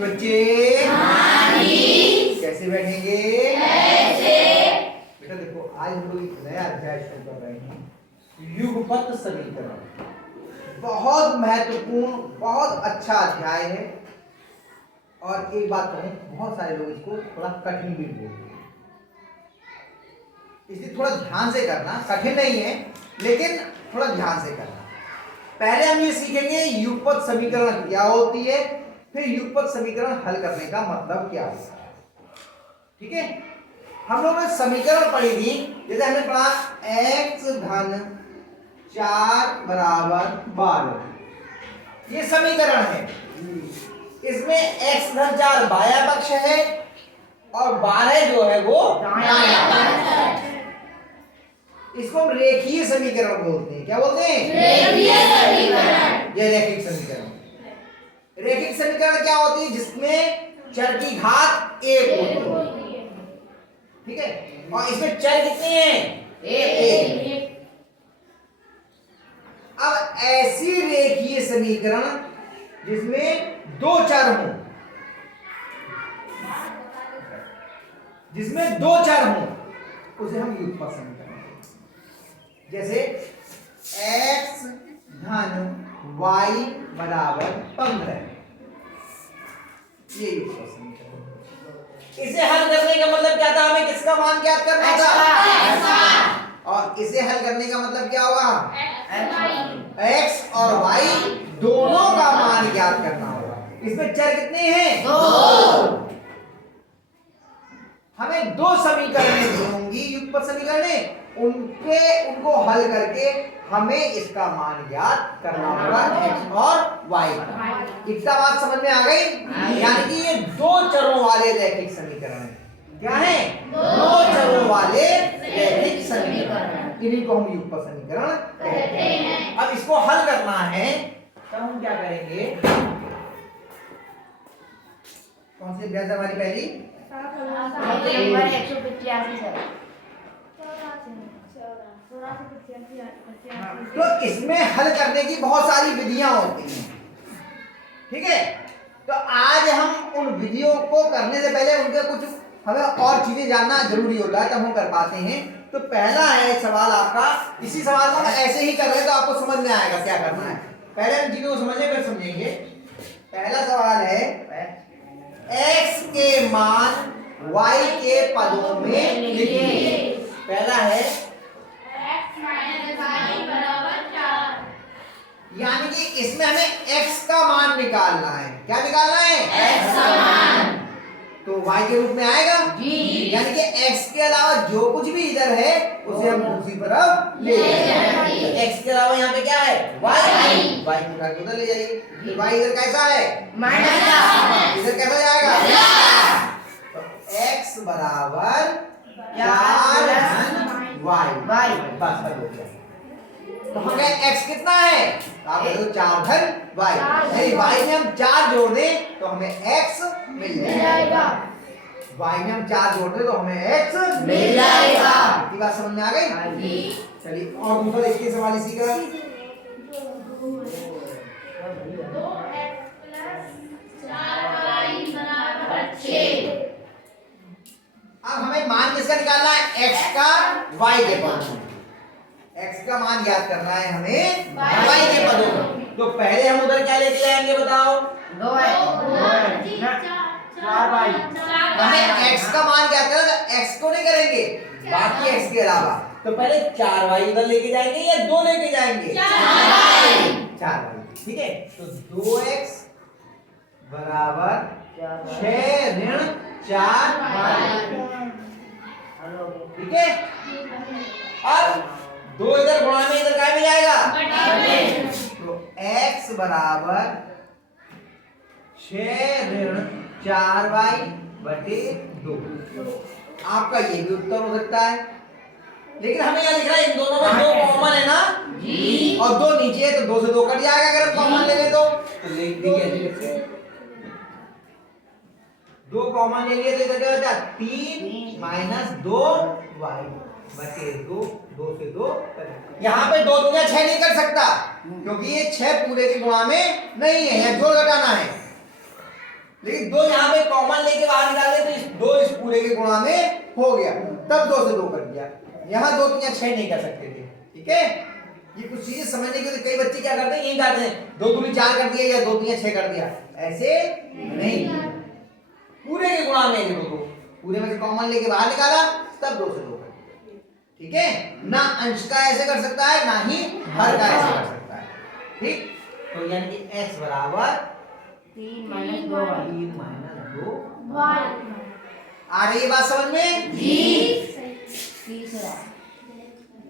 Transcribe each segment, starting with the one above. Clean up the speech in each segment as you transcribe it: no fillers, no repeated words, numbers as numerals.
बच्चे कैसे बैठेंगे? बेटा देखो, आज हम लोग एक नया अध्याय शुरू कर रहे हैं, युगपत समीकरण। बहुत महत्वपूर्ण, बहुत अच्छा अध्याय है। और एक बात कहूं, बहुत सारे लोग इसको थोड़ा कठिन भी बोलते हैं, इसलिए थोड़ा ध्यान से करना। कठिन नहीं है, लेकिन थोड़ा ध्यान से करना। पहले हम ये सीखेंगे युगपत समीकरण क्या होती है, फिर युगपत समीकरण हल करने का मतलब क्या होता है। ठीक है, हम लोगों ने समीकरण पढ़ी थी, जैसे हमने पढ़ा x धन 4 बराबर 12, ये समीकरण है। इसमें x धन 4 बाया पक्ष है और 12 जो है वो दायां पक्ष है। इसको हम रेखीय समीकरण बोलते हैं। क्या बोलते हैं? रेखीय समीकरण। ये रैखिक समीकरण। रैखिक समीकरण क्या होती है? जिसमें चर की घात 1 होती है। ठीक है, और इसमें चर कितने हैं? 1। अब ऐसी रेखीय समीकरण जिसमें दो चर हो, उसे हम युगपत समीकरण। जैसे x धन y बराबर 15, ये युगपत समीकरण। इसे हल करने का मतलब क्या था? हमें किसका मान ज्ञात करना था? और इसे हल करने का मतलब क्या होगा? x और y दोनों का मान ज्ञात करना होगा। इसमें चर कितने हैं? 2। हमें 2 समीकरणें दी होंगी, युगपत समीकरणें। उनको हल करके हमें इसका मान ज्ञात करना होगा, x और y का। इतना बात समझ में आ गई? यानी कि ये 2 चरों वाले रैखिक समीकरण हैं। क्या है? 2 चरों वाले रैखिक समीकरण, इन्हीं को हम युगपत समीकरण कहते हैं। अब इसको हल करना है, तब हम क्या करेंगे? कौन सी अभ्यास हमारी पहली? तो इसमें हल करने की बहुत सारी विधियां होती हैं। ठीक है, तो आज हम उन विधियों को करने से पहले उनके कुछ हमें और चीजें जानना जरूरी होता है, तब हम कर पाते हैं। तो पहला है सवाल आपका, इसी सवाल को हम ऐसे ही कर रहे हैं तो आपको समझ में आएगा क्या करना है। पहले हम चीजों को समझें फिर समझेंगे। पहला सवाल है x के मान y के पदों में लिखिए। पहला है यानी कि इसमें हमें x का मान निकालना है। क्या निकालना है? x का मान। तो y के रूप में आएगा जी। यानी कि x के अलावा जो कुछ भी इधर है उसे हम दूसरी तरफ ले जाएंगे। x के अलावा यहाँ पे क्या है? y को उठा के उधर ले जाइए। y इधर कैसा है? माइनस। इधर कैसा जाएगा? तो x बराबर 4 धन y। बस हो गया। तो हम कहें x कितना है? आप कह दो 4 धन y। यदि y में हम 4 जोड़ दें तो हमें x मिल जाएगा। y में हम 4 जोड़ दें तो हमें x मिल जाएगा। ये बात समझ में आ गई? चलिए, और दूसरा देखिए सवाल इसी का। अब हमें मान किसका निकालना है? x का y के पदों में। x का मान ज्ञात करना है हमें y के पदों में। तो पहले हम उधर क्या लेके जाएंगे बताओ? 2y। हमें x का मान ज्ञात करना है, x को नहीं करेंगे, बाकी x के अलावा। तो पहले 4y उधर लेके जाएंगे या 2 लेके जाएंगे? 4y। ठीक है, तो 2x बराबर 6 ऋण 4y। ठीक है, अब 2 इधर गुणा में इधर क्या मिल जाएगा? तो x बराबर 6 ऋण 4y बटे 2। आपका ये भी उत्तर हो सकता है, लेकिन हमें यहाँ लिख रहा है इन दोनों में 2 कॉमन है ना जी, और 2 नीचे है तो 2 से 2 कट जाएगा अगर हम कॉमन ले लें तो। लिख दीजिए 2 कॉमन ले लिए तो इधर क्या बचा? 3 माइनस 2y बटे 2। 2 से 2 यहाँ पे 2 दूना 6 नहीं कर सकता, क्योंकि ये 6 पूरे के गुणा में नहीं है, यहाँ जोड़ घटाना है। लेकिन दो यहाँ पे कॉमन लेके बाहर निकाले तो इस दो इस पूरे के गुणा में हो गया, तब 2 से 2 कर दिया। यहाँ 2 3 6 नहीं कर सकते थे, ठीक है। ये कुछ चीजें समझने के लिए कई बच्चे क्या करते हैं, यही करते हैं 2 दूनी 4 कर दिया या 2 3 6 कर दिया, ऐसे नहीं, पूरे के गुणा में देखो, पूरे में से कॉमन लेके बाहर निकाला तब 2 से 2 कर दिया, ठीक है। ना अंश का ऐसे कर सकता है ना ही हर का ऐसे कर सकता है, ठीक। तो यानी कि x बराबर 3 - 2 y। आ रही है बात समझ में? जी।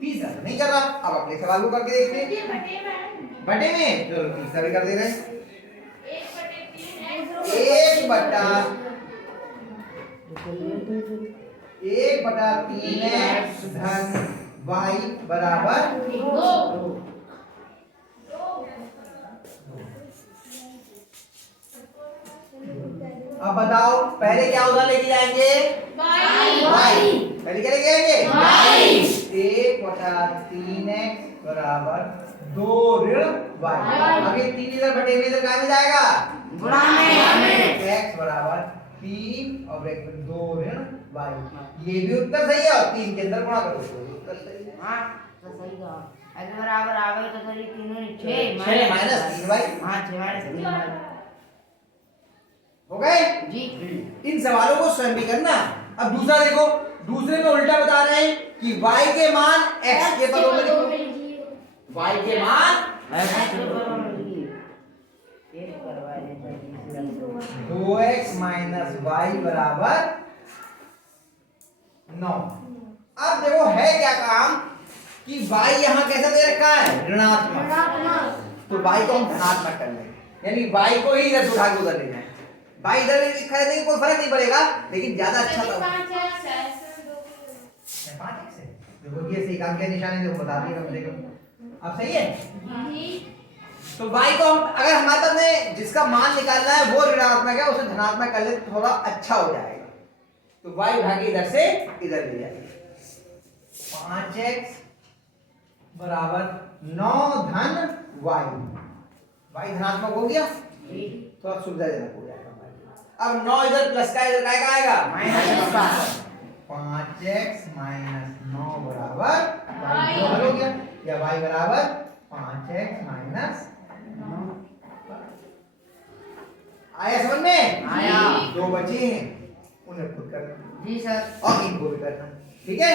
तीसरा नहीं कर रहा, अब अगले सवाल को करके देखते हैं। बटे में चलो तीसरा भी कर दे रहे हैं। 1/3x धन y बराबर 2। अब बताओ पहले क्या उधर लेके जाएंगे, y। पहले क्या लेके जाएंगे, y। 1/3x बराबर 2 ऋण y। अब ये 3 इधर बटे में इधर काय में जाएगा, गुणा में। x बराबर 3 और ब्रैकेट में 2 ऋण y। ये भी उत्तर सही है और 3 के अंदर गुणा करो तो उत्तर सही है। हां तो सही कहा, x बराबर आवे तो सही 3 6 -3y। हां 6 - 3 हो गए जी। इन सवालों को स्वयं भी करना। अब दूसरा देखो, दूसरे में उल्टा बता रहे हैं कि y के मान x के पदों में लिखो, y के मान x के बराबर लिखिए, एक करवा देते 2x - y बराबर 9। अब देखो है क्या काम कि y यहाँ कैसा दे रखा है, ऋणात्मक, तो y को हम धनात्मक कर लेंगे, यानी y को ही इधर से उठा के उधर लेना है। y इधर लिखा है कोई फर्क नहीं पड़ेगा, लेकिन ज्यादा अच्छा था 5x है। देखो ये सही काम किया, निशानी देखो बता दिए कम से कम। अब सही है, तो y को हम अगर हमारे पास में जिसका मान निकालना है वो ऋणात्मक है, उसे धनात्मक कर ले तो थोड़ा अच्छा हो जाएगा। तो y उठा के इधर से इधर ले जाएंगे, 5x बराबर 9 धन y। y धनात्मक हो गया, थोड़ा सुविधाजनक हो जाएगा। अब 9 इधर प्लस का इधर का आएगा माइनस का, 5x - 9 बराबर y हो गया, या y बराबर 5x - 9। आया समझ में? आया। 2 बचे हैं, उन्हें खुद करना जी सर। और इनको भी करना, ठीक है।